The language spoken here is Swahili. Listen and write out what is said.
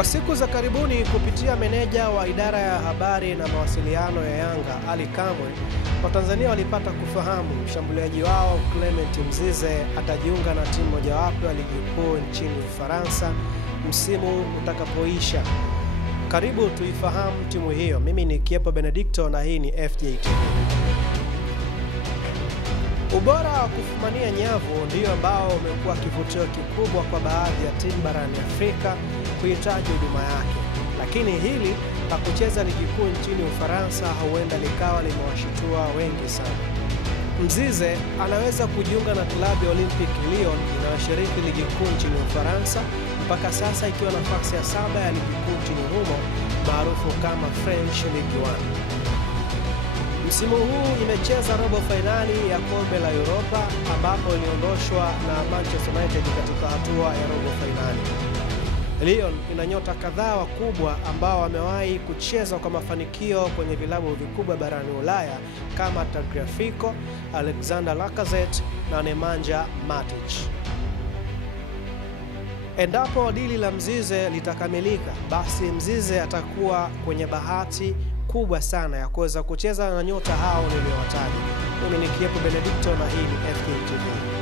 Kwa siku za karibuni, kupitia meneja wa idara ya habari na mawasiliano ya Yanga, Ali Kamwe, Watanzania walipata kufahamu mshambuliaji wao Clement Mzize atajiunga na timu mojawapo ya ligi kuu nchini Ufaransa msimu utakapoisha. Karibu tuifahamu timu hiyo. Mimi ni Kiepo Benedicto na hii ni FJTV. Ubora wa kufumania nyavu ndio ambao umekuwa kivutio kikubwa kwa baadhi ya timu barani Afrika kuhitaji huduma yake. Lakini hili la kucheza ligi kuu nchini Ufaransa huenda likawa limewashitua wengi sana. Mzize anaweza kujiunga na klabu ya Olympique Lyon inayoshiriki ligi kuu nchini Ufaransa, mpaka sasa ikiwa nafasi ya 7 ya ligi kuu nchini humo maarufu kama French Ligue 1. Msimu huu imecheza robo fainali ya kombe la Europa ambapo iliondoshwa na Manchester United katika hatua ya robo fainali. Lyon ina nyota kadhaa wakubwa ambao wamewahi kucheza kwa mafanikio kwenye vilabu vikubwa barani Ulaya kama Tagliafico, Alexander Lacazette na Nemanja Matic. Endapo dili la Mzize litakamilika, basi Mzize atakuwa kwenye bahati kubwa sana ya kuweza kucheza na nyota hao niliowataja. Mimi ni Kiepo Benedicto na hii ni FJTV.